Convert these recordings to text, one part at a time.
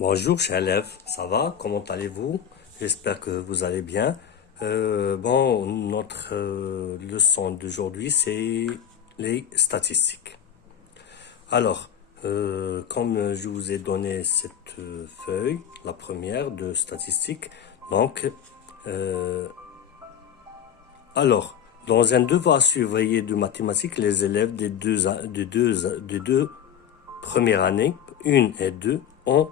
Bonjour chers élèves, ça va? Comment allez-vous? J'espère que vous allez bien. Notre leçon d'aujourd'hui, c'est les statistiques. Alors, comme je vous ai donné cette feuille, la première de statistiques, donc, euh, alors, dans un devoir surveillé de mathématiques, les élèves des deux premières années, 1 et 2, ont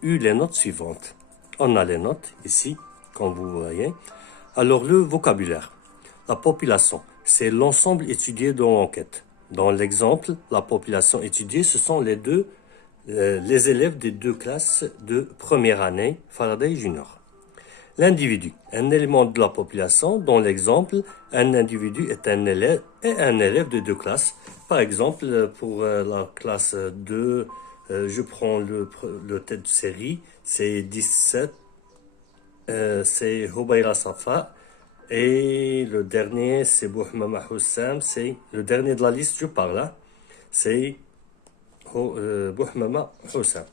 eu les notes suivantes. On a les notes ici, comme vous voyez. Alors, le vocabulaire. La population, c'est l'ensemble étudié dans l'enquête. Dans l'exemple, la population étudiée, ce sont les élèves des deux classes de première année, Faraday Junior. L'individu, un élément de la population. Dans l'exemple, un individu est un élève et un élève de deux classes. Par exemple, pour la classe 2, je prends le tête de série, c'est 17, c'est Houbaira Safa. Et le dernier, c'est Bouhmama Houssam, c'est le dernier de la liste, je parle là, c'est Bouhmama Houssam.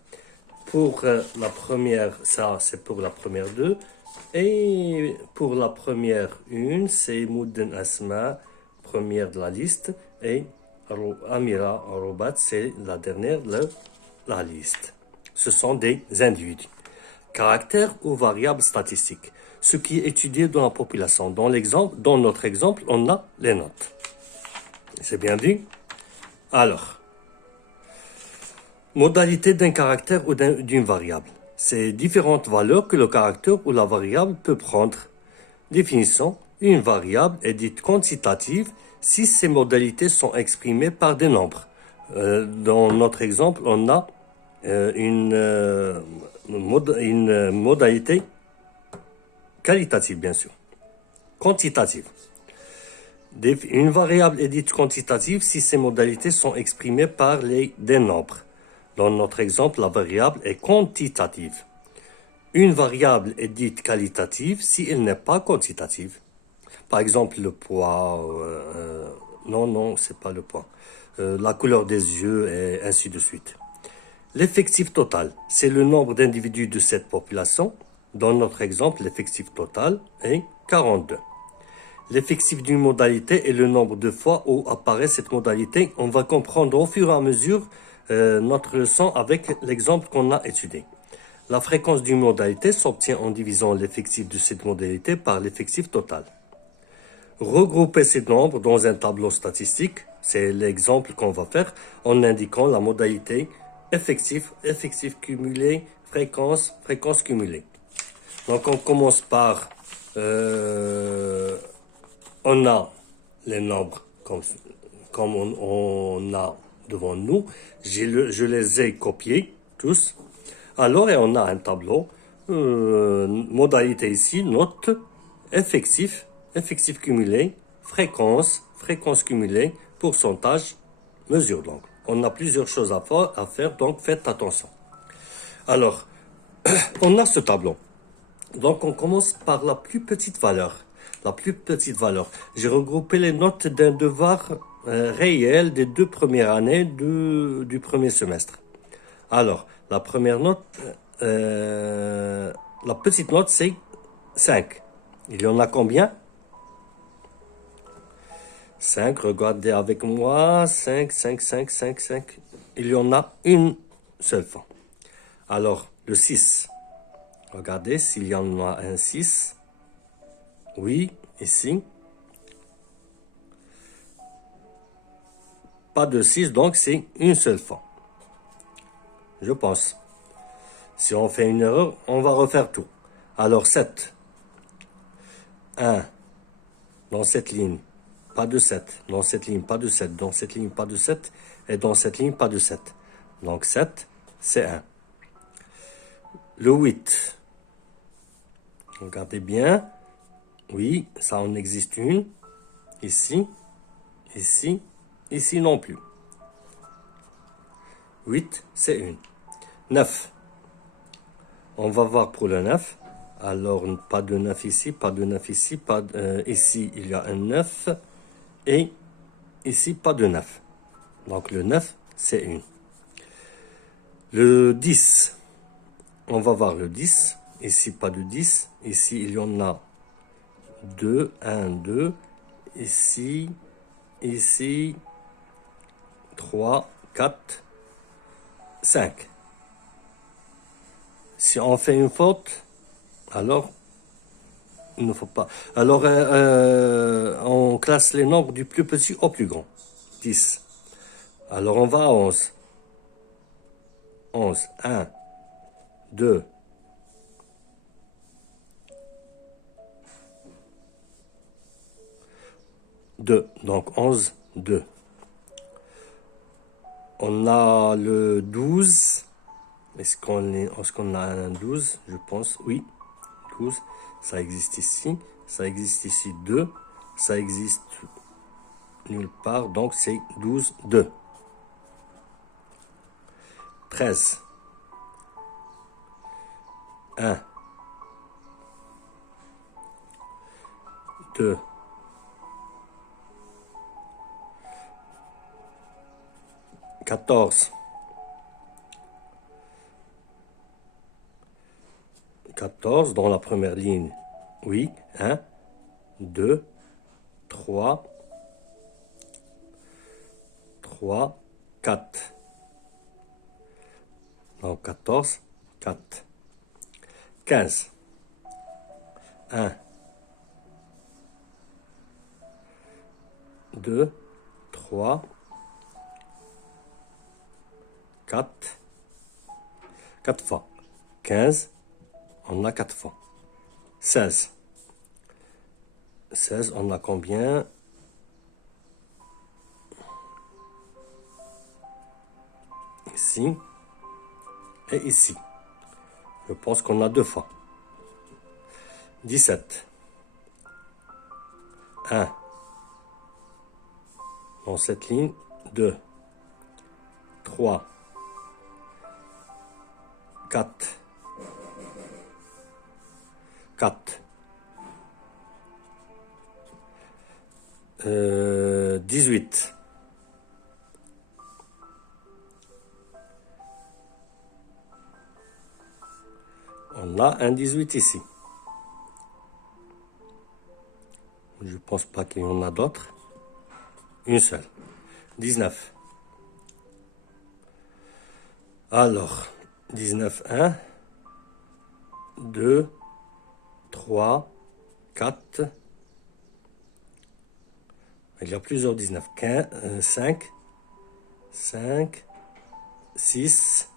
Pour la première, ça c'est pour la première 2. Et pour la première 1, c'est Mouden Asma, première de la liste. Et Amira Robat, c'est la dernière de la liste. Ce sont des individus. Caractère ou variable statistique. Ce qui est étudié dans la population. Dans notre exemple, on a les notes. C'est bien dit? Alors, modalité d'un caractère ou d'une variable. C'est différentes valeurs que le caractère ou la variable peut prendre. Définition. Une variable est dite quantitative si ses modalités sont exprimées par des nombres. Dans notre exemple, on a une modalité qualitative, bien sûr. Quantitative. Une variable est dite quantitative si ses modalités sont exprimées par des nombres. Dans notre exemple, la variable est quantitative. Une variable est dite qualitative si elle n'est pas quantitative. Par exemple, le poids, non, c'est pas le poids. La couleur des yeux et ainsi de suite. L'effectif total, c'est le nombre d'individus de cette population. Dans notre exemple, l'effectif total est 42. L'effectif d'une modalité est le nombre de fois où apparaît cette modalité. On va comprendre au fur et à mesure notre leçon avec l'exemple qu'on a étudié. La fréquence d'une modalité s'obtient en divisant l'effectif de cette modalité par l'effectif total. Regrouper ces nombres dans un tableau statistique, c'est l'exemple qu'on va faire en indiquant la modalité effectif, effectif cumulé, fréquence, fréquence cumulée. Donc on commence par, on a les nombres comme on a devant nous. Je les ai copiés tous. Alors, et on a un tableau, modalité ici, note, effectif, effectif cumulé, fréquence, fréquence cumulée, pourcentage, mesure. Donc, on a plusieurs choses à faire, donc faites attention. Alors, on a ce tableau. Donc, on commence par la plus petite valeur. La plus petite valeur. J'ai regroupé les notes d'un devoir réel des deux premières années du premier semestre. Alors, la première note, la petite note, c'est 5. Il y en a combien? 5, regardez avec moi. 5, 5, 5, 5, 5. Il y en a une seule fois. Alors, le 6. Regardez s'il y en a un 6. Oui, ici. Pas de 6, donc c'est une seule fois. Je pense. Si on fait une erreur, on va refaire tout. Alors 7. 1. Dans cette ligne, pas de 7. Dans cette ligne, pas de 7. Dans cette ligne, pas de 7. Et dans cette ligne, pas de 7. Donc 7, c'est 1. Le 8. Regardez bien. Oui, ça en existe une. Ici, ici, ici non plus. 8, c'est une. 9. On va voir pour le 9. Alors, pas de 9 ici, pas de 9 ici, ici, il y a un 9. Et ici, pas de 9. Donc, le 9, c'est 1. Le 10. on va voir le 10. Ici, pas de 10. Ici, il y en a 2, 1, 2. Ici, 3, 4, 5. Si on fait une faute, alors il ne faut pas. Alors, on classe les nombres du plus petit au plus grand. 10. Alors, on va à 11. 11. 1, 2, 2. Donc, 11, 2. On a le 12. Est-ce qu'on a un 12? Je pense, oui. 12. Ça existe ici. Ça existe ici 2. Ça existe nulle part. Donc, c'est 12, 2. 13. 1. 2. 14. 14 dans la première ligne. Oui. 1, 2, 3, 4. Donc 14, 4. 15. 1, 2, 3, 4. 4 fois. 15. On a 4 fois. 16. 16, on a combien? Ici et ici. Je pense qu'on a 2 fois. 17. 1. Dans cette ligne, 2. 3. 4. 4. 18. On a un 18 ici. Je ne pense pas qu'il y en a d'autres. Une seule. 19. Alors, 19, 1, 2, 3, 4. Il y a plusieurs 19. 15, 5, 5, 6,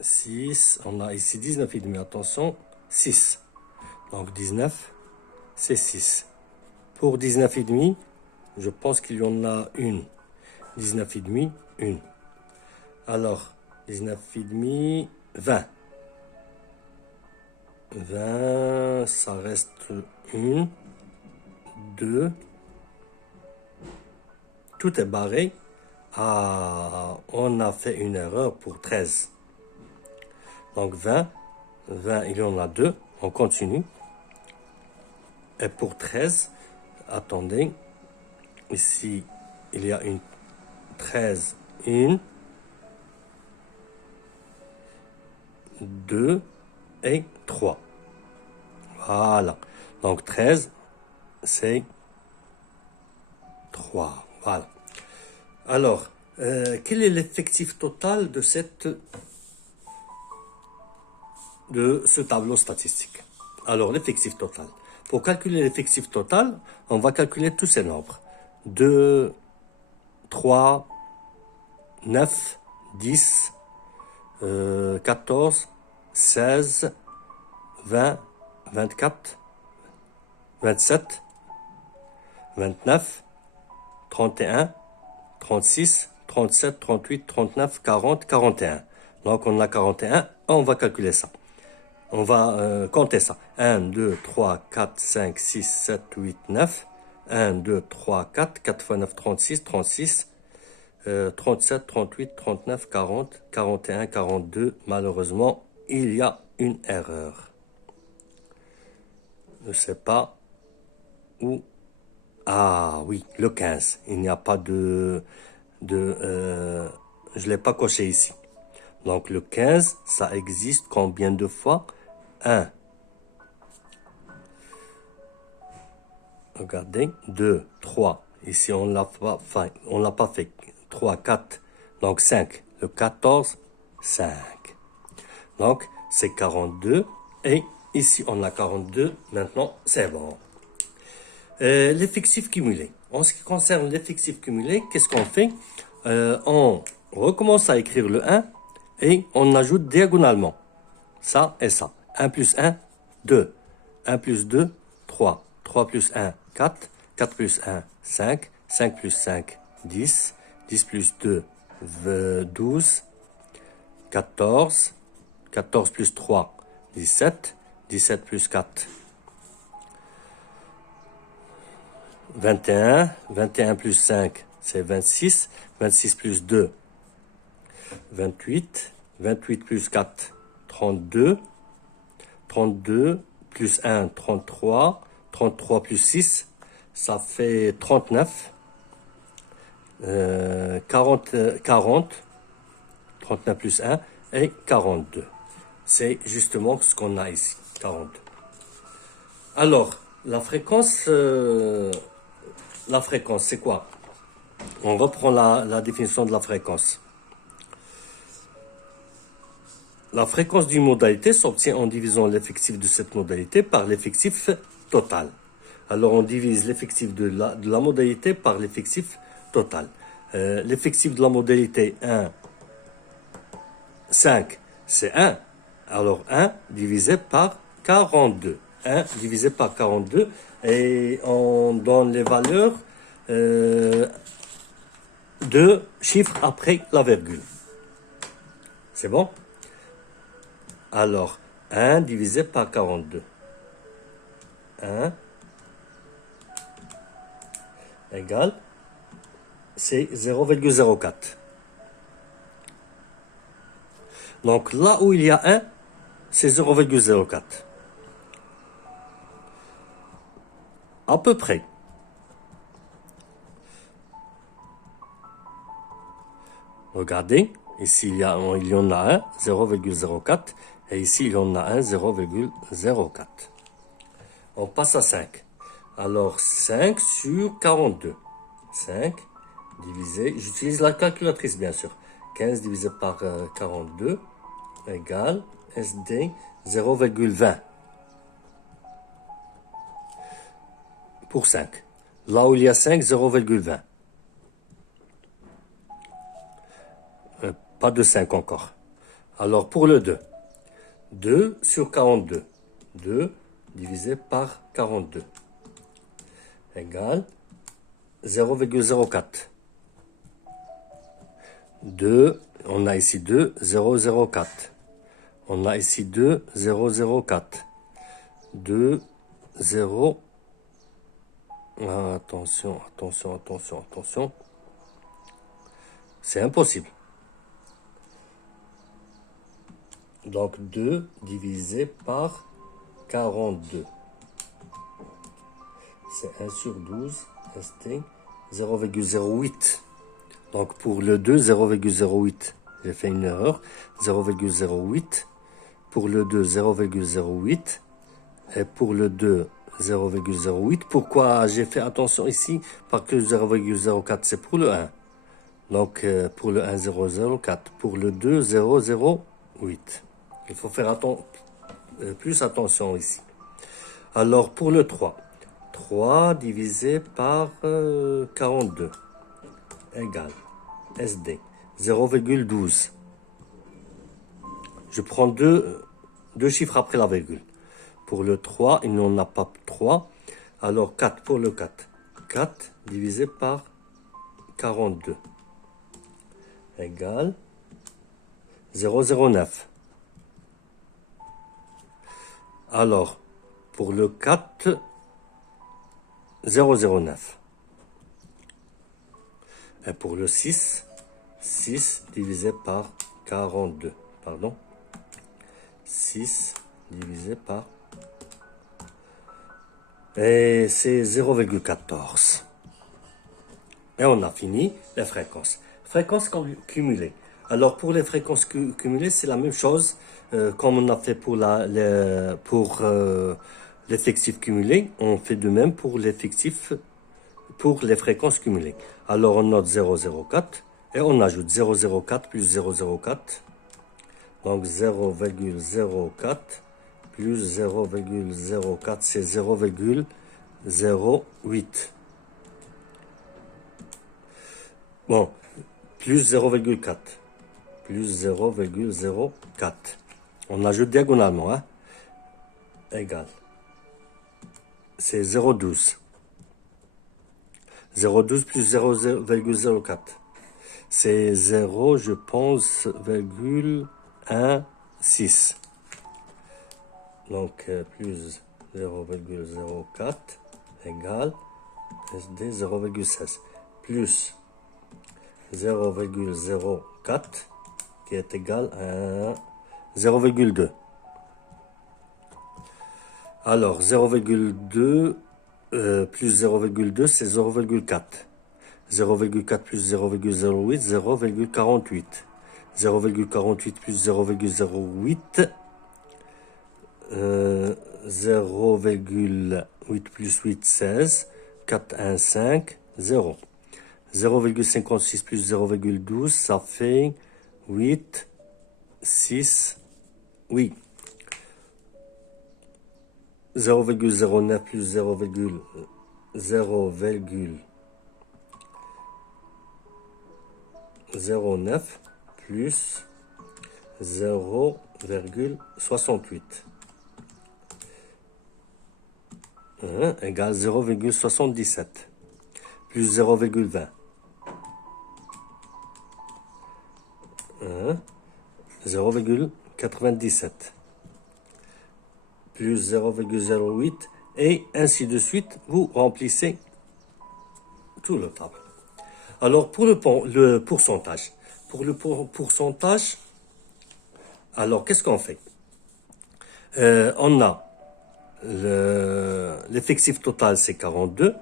6. On a ici 19 et demi. Attention, 6. Donc 19, c'est 6. Pour 19 et demi, je pense qu'il y en a une. 19 et demi, une. Alors, 19 et demi, 20. 20, ça reste une, 2. Tout est barré. Ah, on a fait une erreur pour 13. Donc 20, il y en a 2. On continue. Et pour 13, attendez. Ici, il y a une 13, une, 2 et 3. Voilà. Donc 13, c'est 3. Voilà. Alors, quel est l'effectif total de ce tableau statistique? Alors, l'effectif total. Pour calculer l'effectif total, on va calculer tous ces nombres. 2, 3, 9, 10, 14, 16, 20, 24, 27, 29, 31, 36, 37, 38, 39, 40, 41. Donc on a 41, on va calculer ça. On va compter ça. 1, 2, 3, 4, 5, 6, 7, 8, 9. 1, 2, 3, 4. 4 fois 9, 36, 36. 37, 38, 39, 40, 41, 42. Malheureusement, il y a une erreur. Je ne sais pas où. Ah oui, le 15. Il n'y a pas je ne l'ai pas coché ici. Donc le 15, ça existe combien de fois? 1. Regardez, 2, 3. Ici, on l'a pas fait. 3, 4. Donc 5. Le 14, 5. Donc, c'est 42. Et ici, on a 42. Maintenant, c'est bon. L'effectif cumulé. En ce qui concerne l'effectif cumulé, qu'est-ce qu'on fait? On recommence à écrire le 1 et on ajoute diagonalement ça et ça. 1 plus 1, 2. 1 plus 2, 3. 3 plus 1, 4. 4 plus 1, 5. 5 plus 5, 10. 10 plus 2, 12. 14. 14 plus 3, 17. 17 plus 4, 21. 21 plus 5, c'est 26. 26 plus 2, 28. 28 plus 4, 32. 32 plus 1, 33. 33 plus 6, ça fait 39. 40. 39 plus 1 et 42. C'est justement ce qu'on a ici, 42. Alors, la fréquence, c'est quoi? On reprend la définition de la fréquence. La fréquence d'une modalité s'obtient en divisant l'effectif de cette modalité par l'effectif total. Alors, on divise l'effectif de la modalité par l'effectif total. L'effectif de la modalité 1, 5, c'est 1. Alors, 1 divisé par 42. 1 divisé par 42. Et on donne les valeurs de chiffres après la virgule. C'est bon? Alors, 1 divisé par 42. 1 égale, c'est 0,04. Donc, là où il y a 1, c'est 0,04. À peu près. Regardez, ici il y en a un, 0,04. Et ici, il y en a un, 0,04. On passe à 5. Alors, 5 sur 42. 5 divisé, j'utilise la calculatrice bien sûr. 15 divisé par 42 égale SD 0,20 pour 5. Là où il y a 5, 0,20. Pas de 5 encore. Alors, pour le 2. 2 sur 42. 2 divisé par 42 égale 0,04. 2, on a ici 2, 0,04. On a ici 2, 0,04. 2, 0. Attention, attention, attention, attention. C'est impossible. Donc 2 divisé par 42. C'est 1 sur 12, ST, 0,08. Donc pour le 2, 0,08. J'ai fait une erreur. 0,08. Pour le 2, 0,08. Et pour le 2, 0,08. Pourquoi j'ai fait attention ici? Parce que 0,04, c'est pour le 1. Donc pour le 1, 0,04. Pour le 2, 0,08. Il faut faire plus attention ici. Alors, pour le 3. 3 divisé par 42 égale SD 0,12. Je prends deux chiffres après la virgule. Pour le 3, il n'en a pas 3. Alors, 4 pour le 4. 4 divisé par 42 égale 0,09. Alors, pour le 4, 0,09. Et pour le 6, 6 divisé par 42. Pardon. 6 divisé par... Et c'est 0,14. Et on a fini les fréquences. Fréquences cumulées. Alors pour les fréquences cumulées, c'est la même chose comme on a fait pour l'effectif cumulé. On fait de même pour l'effectif pour les fréquences cumulées. Alors on note 0,04 et on ajoute 0,04 plus 0,04. Donc 0,04 plus 0,04, c'est 0,08. Bon, plus 0,4. Plus 0,04. On ajoute diagonalement, hein? Égal. C'est 0,12. 0,12 plus 0,04. C'est 0, je pense, 0,16. Donc, plus 0,04 égale SD 0,16. Plus 0,04 qui est égal à 0,2. Alors, 0,2 plus 0,2, c'est 0,4. 0,4 plus 0,08, 0,48. 0,48 plus 0,08, 0,8 plus 8, 16. 4, 1, 5, 0. 0,56 plus 0,12, ça fait 8, 6, oui. 0,09 plus 0,09 plus 0,68 égale 0,77 plus 0,20 0,97 plus 0,08 et ainsi de suite, vous remplissez tout le table. Alors pour le pourcentage, pourcentage, alors qu'est-ce qu'on fait? On a l'effectif total, c'est 42.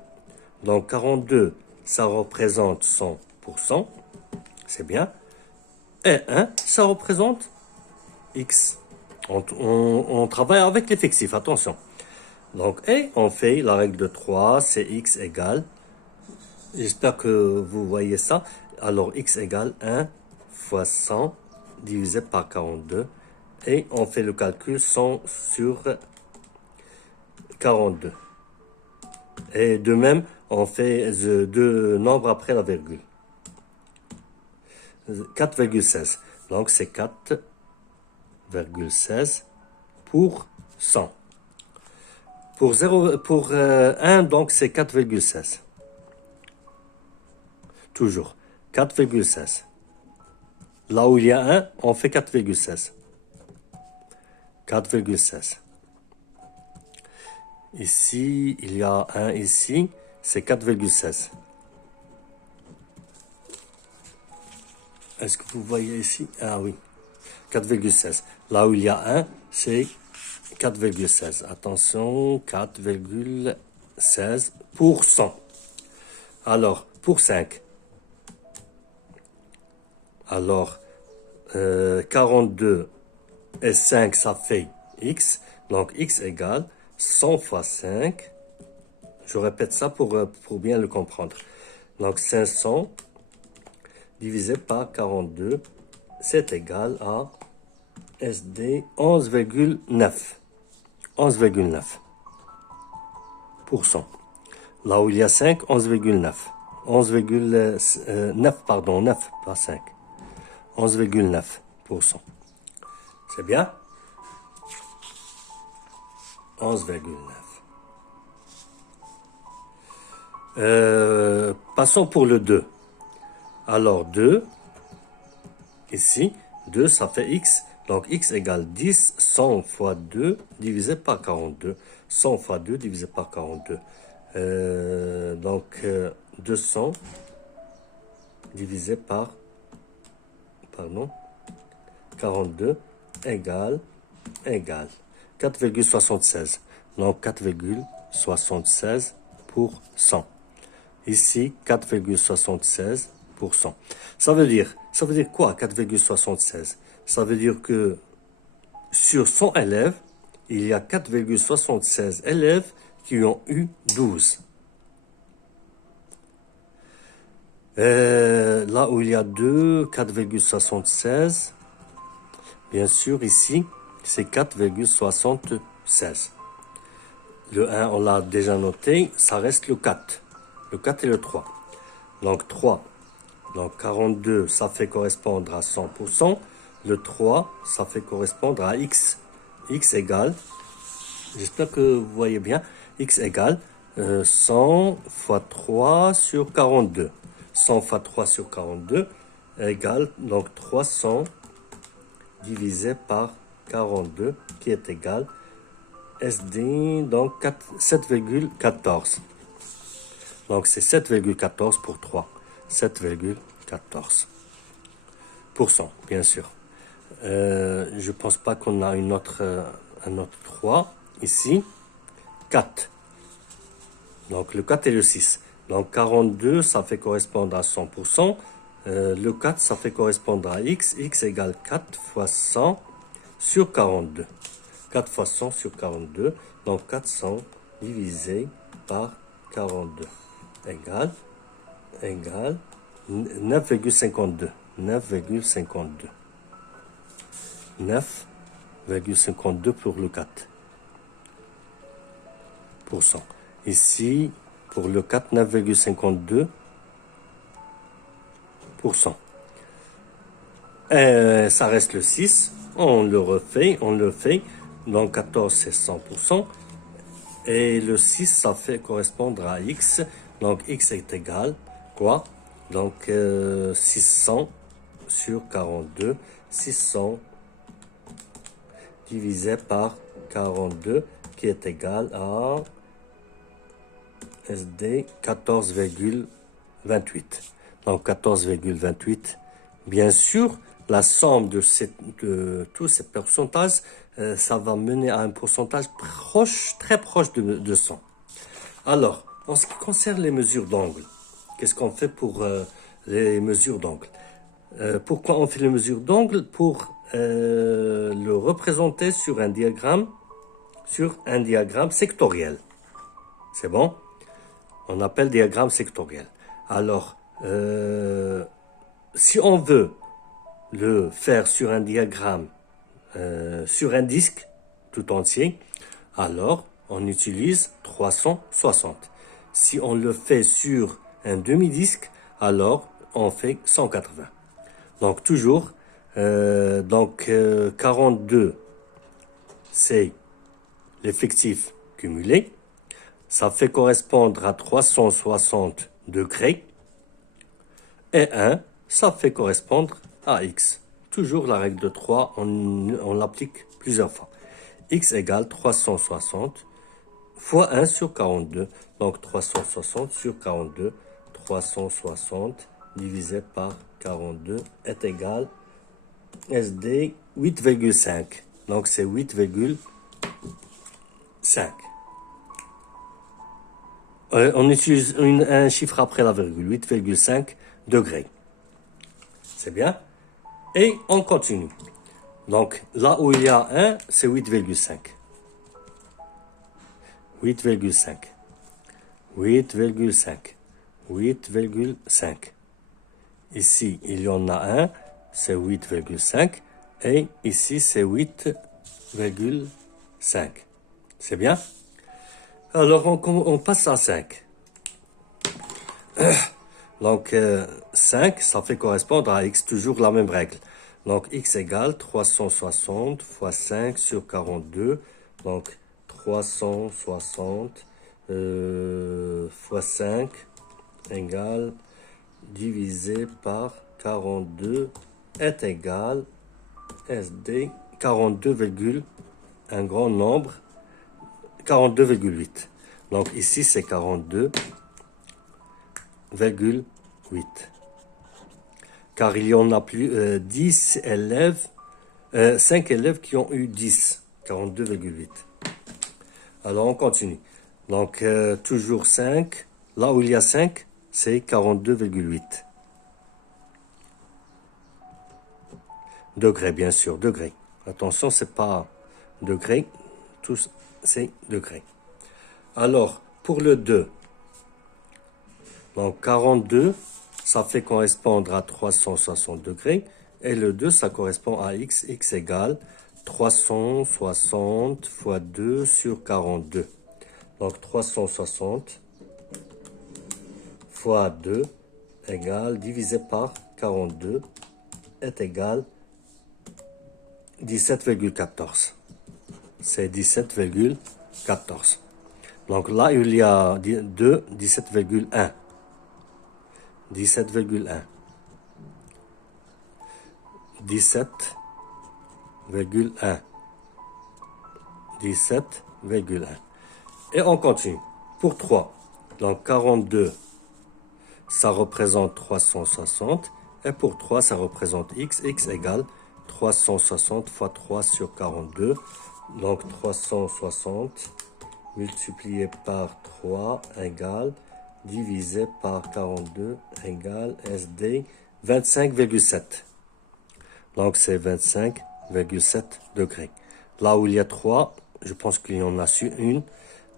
Donc 42, ça représente 100%, c'est bien. Et 1, ça représente X. On travaille avec l'effectif, attention. Donc, et on fait la règle de 3, c'est X égale, j'espère que vous voyez ça. Alors, X égale 1 fois 100 divisé par 42. Et on fait le calcul 100 sur 42. Et de même, on fait deux nombres après la virgule. 4,16. Donc, c'est 4,16 pour 100. Pour 1, donc, c'est 4,16. Toujours. 4,16. Là où il y a 1, on fait 4,16. 4,16. Ici, il y a 1 ici, c'est 4,16. Est-ce que vous voyez ici? Ah oui, 4,16. Là où il y a 1, c'est 4,16. Attention, 4,16 pour 100. Alors, pour 5. Alors, 42 et 5, ça fait X. Donc, X égale 100 fois 5. Je répète ça pour bien le comprendre. Donc, 500 divisé par 42, c'est égal à SD 11,9. 11,9%. Là où il y a 5, 11,9. 11,9, pardon, 9, pas 5. 11,9%. C'est bien? 11,9. Passons pour le 2. Alors 2, ici, 2, ça fait X. Donc X égale 10, 100 fois 2 divisé par 42. 100 fois 2 divisé par 42. Donc 200 divisé par, pardon, 42 égale 4,76. Donc 4,76 pour 100. Ici, 4,76 Ça veut dire quoi, 4,76? Ça veut dire que sur 100 élèves, il y a 4,76 élèves qui ont eu 12. Là où il y a 2, 4,76. Bien sûr, ici, c'est 4,76. Le 1, on l'a déjà noté, ça reste le 4. Le 4 et le 3. Donc 3. Donc 42, ça fait correspondre à 100%. Le 3, ça fait correspondre à x. X égale, j'espère que vous voyez bien, x égale 100 fois 3 sur 42. 100 fois 3 sur 42 égale donc 300 divisé par 42 qui est égal SD, donc 7,14. Donc c'est 7,14 pour 3. 7,14%, bien sûr. Je pense pas qu'on a un autre 3 ici. 4. Donc le 4 et le 6. Donc 42, ça fait correspondre à 100%. Le 4, ça fait correspondre à x. X égale 4 fois 100 sur 42. 4 fois 100 sur 42. Donc 400 divisé par 42 égale 9,52. 9,52. 9,52 pour le 4%. Ici, pour le 4, 9,52%. Ça reste le 6. On le refait, on le fait. Donc 14, c'est 100%. Et le 6, ça fait correspondre à x. Donc x est égal, quoi? Donc 600 sur 42. 600 divisé par 42 qui est égal à SD 14,28. Donc 14,28. Bien sûr, la somme de tous ces pourcentages, ça va mener à un pourcentage proche, très proche de 100. Alors, en ce qui concerne les mesures d'angle, qu'est-ce qu'on fait pour les mesures d'angle? Pourquoi on fait les mesures d'angle? Pour le représenter sur un diagramme sectoriel. C'est bon? On appelle diagramme sectoriel. Alors, si on veut le faire sur un diagramme, sur un disque tout entier, alors on utilise 360. Si on le fait sur un demi-disque, alors on fait 180. Donc toujours, 42, c'est l'effectif cumulé. Ça fait correspondre à 360 degrés. Et 1, ça fait correspondre à x. Toujours la règle de 3, on l'applique plusieurs fois. X égale 360 fois 1 sur 42. Donc 360 sur 42, 360 divisé par 42 est égal SD 8,5. Donc c'est 8,5. On utilise un chiffre après la virgule, 8,5 degrés. C'est bien. Et on continue. Donc là où il y a 1, c'est 8,5. 8,5. 8,5. 8,5. Ici, il y en a un, c'est 8,5. Et ici, c'est 8,5. C'est bien? Alors, on passe à 5. Donc, 5, ça fait correspondre à x, toujours la même règle. Donc, x égale 360 fois 5 sur 42. Donc, 360 fois 5 égale divisé par 42 est égal SD 42, un grand nombre, 42,8. Donc ici c'est 42,8. Car il y en a plus 10 élèves, 5 élèves qui ont eu 10, 42,8. Alors on continue. Donc toujours 5, là où il y a 5, c'est 42,8. Degrés, bien sûr, degrés. Attention, c'est pas degrés, tous, c'est degrés. Alors, pour le 2, donc 42, ça fait correspondre à 360 degrés. Et le 2, ça correspond à x. X égale 360 fois 2 sur 42. Donc 360 fois 2 égale, divisé par 42, est égal 17,14. C'est 17,14. Donc là, il y a 2, 17,1. 17,1. 17,1. 17,1. Et on continue. Pour 3, donc 42, ça représente 360. Et pour 3, ça représente x. X égale 360 fois 3 sur 42. Donc 360 multiplié par 3 égale, divisé par 42 égale SD 25,7. Donc c'est 25,7 degrés. Là où il y a 3, je pense qu'il y en a su une.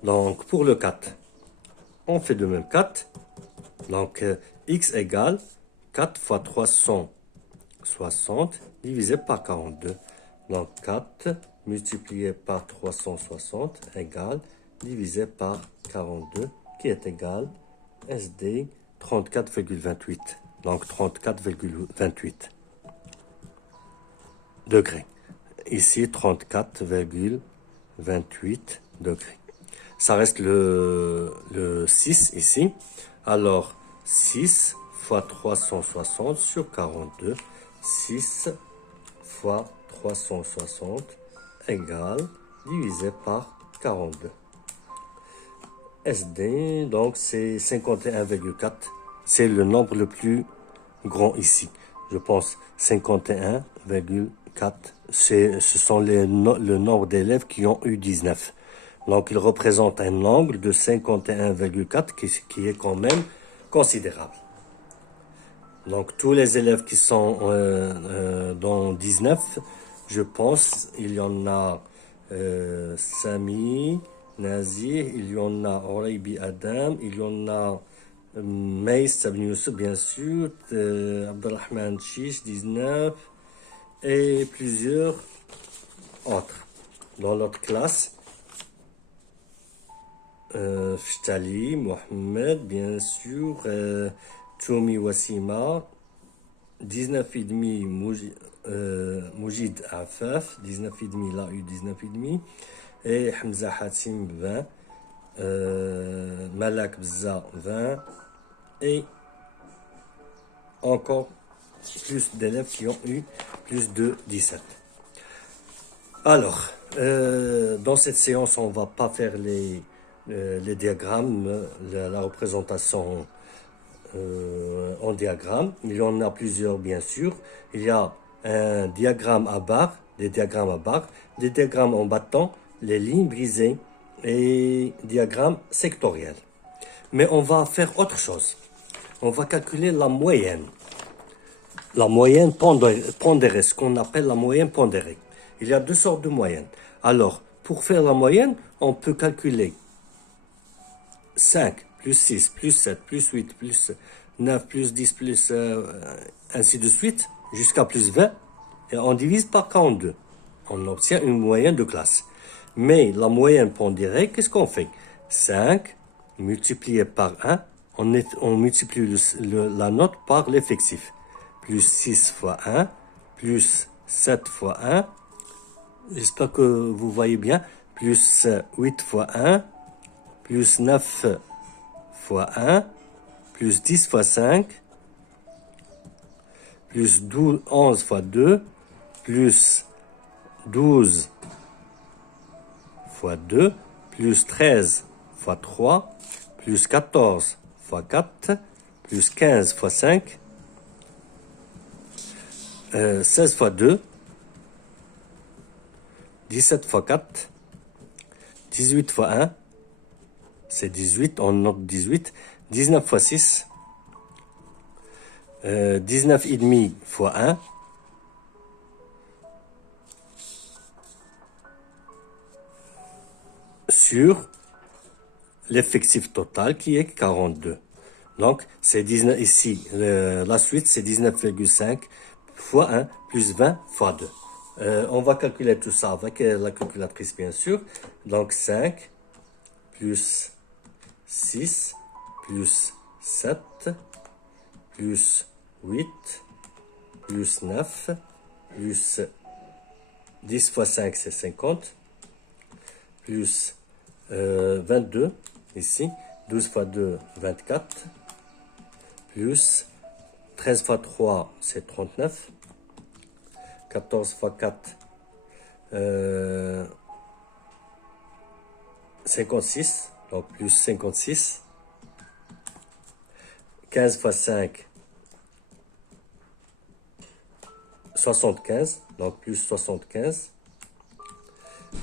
Donc pour le 4, on fait de même 4. Donc x égale 4 fois 360 divisé par 42. Donc 4 multiplié par 360 égale, divisé par 42, qui est égal SD 34,28. Donc 34,28 degrés. Ici 34,28 degrés. Ça reste le 6 ici. Alors 6 fois 360 sur 42. 6 fois 360 égale, divisé par 42. SD, donc c'est 51,4. C'est le nombre le plus grand ici. Je pense 51,4. Ce sont le nombre d'élèves qui ont eu 19. Donc il représente un angle de 51,4 qui est quand même considérable. Donc tous les élèves qui sont dans 19, je pense, il y en a Sami, Nazir, il y en a Oraibi Adam, il y en a Maïs Sabni Youssef, bien sûr, Abdelrahman Chiche, 19, et plusieurs autres. Dans l'autre classe, Ftali, Mohamed, bien sûr, Toumi Wassima, 19,5 Moujid Afaf, 19,5, il a eu 19,5, et Hamza Hatim 20, Malak Bza 20, et encore plus d'élèves qui ont eu plus de 17. Alors, dans cette séance, on ne va pas faire les diagrammes, la représentation en diagramme. Il y en a plusieurs, bien sûr. Il y a un diagramme à barre, des diagrammes à barre, des diagrammes en bâton, les lignes brisées et diagrammes sectoriels. Mais on va faire autre chose. On va calculer la moyenne. La moyenne pondérée, ce qu'on appelle la moyenne pondérée. Il y a deux sortes de moyennes. Alors, pour faire la moyenne, on peut calculer 5 plus 6 plus 7 plus 8 plus 9 plus 10 plus ainsi de suite jusqu'à plus 20 et on divise par 42. On obtient une moyenne de classe. Mais la moyenne pondérée, qu'est-ce qu'on fait? 5 multiplié par 1, on multiplie la note par l'effectif. Plus 6 fois 1, plus 7 fois 1, j'espère que vous voyez bien, plus 8 fois 1, plus 9 fois 1, plus 10 fois 5, plus 11 fois 2, plus 12 fois 2, plus 13 fois 3, plus 14 fois 4, plus 15 fois 5, 16 fois 2, 17 fois 4, 18 fois 1, c'est 18, on note 18, 19 fois 6, 19,5 fois 1, sur l'effectif total qui est 42. Donc, c'est 19 ici. La suite, c'est 19,5 fois 1 plus 20 fois 2. On va calculer tout ça avec la calculatrice, bien sûr. Donc, 5 plus 6 plus 7 plus 8 plus 9 plus 10 fois 5, c'est 50, plus 22, ici, 12 fois 2, 24, plus 13 fois 3, c'est 39, 14 fois 4, 56, donc plus 56, 15 fois 5, 75, donc plus 75,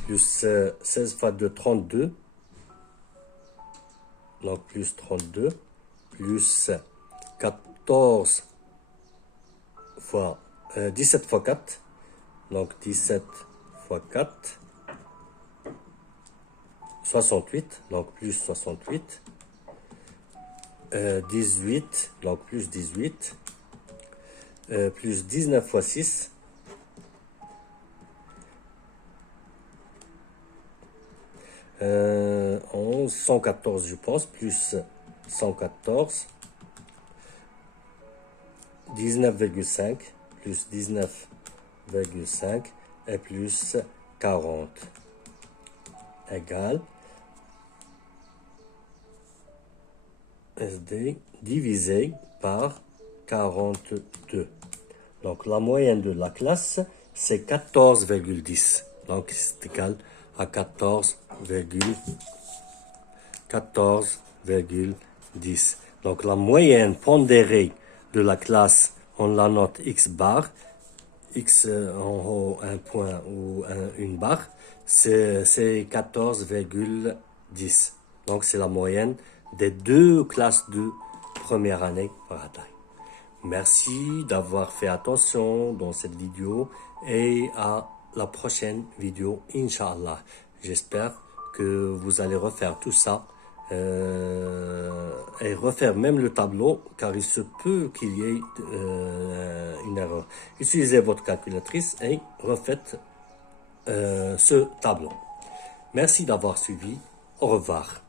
plus 16 fois 2, 32, donc plus 32, plus 14 fois 17 fois 4, donc 17 fois 4, 68, donc plus 68, 18, donc plus 18, plus 19 fois 6, 11, 114 je pense, plus 114, 19,5, plus 19,5 et plus 40 égale SD divisé par 42. Donc la moyenne de la classe, c'est 14,10. Donc c'est égal à 14,10. Donc la moyenne pondérée de la classe, on la note X bar, X en haut un point ou une barre, c'est 14,10. Donc c'est la moyenne des deux classes de première année Paraday. Merci d'avoir fait attention dans cette vidéo et à la prochaine vidéo, Inch'Allah. J'espère que vous allez refaire tout ça et refaire même le tableau, car il se peut qu'il y ait une erreur. Utilisez votre calculatrice et refaites ce tableau. Merci d'avoir suivi. Au revoir.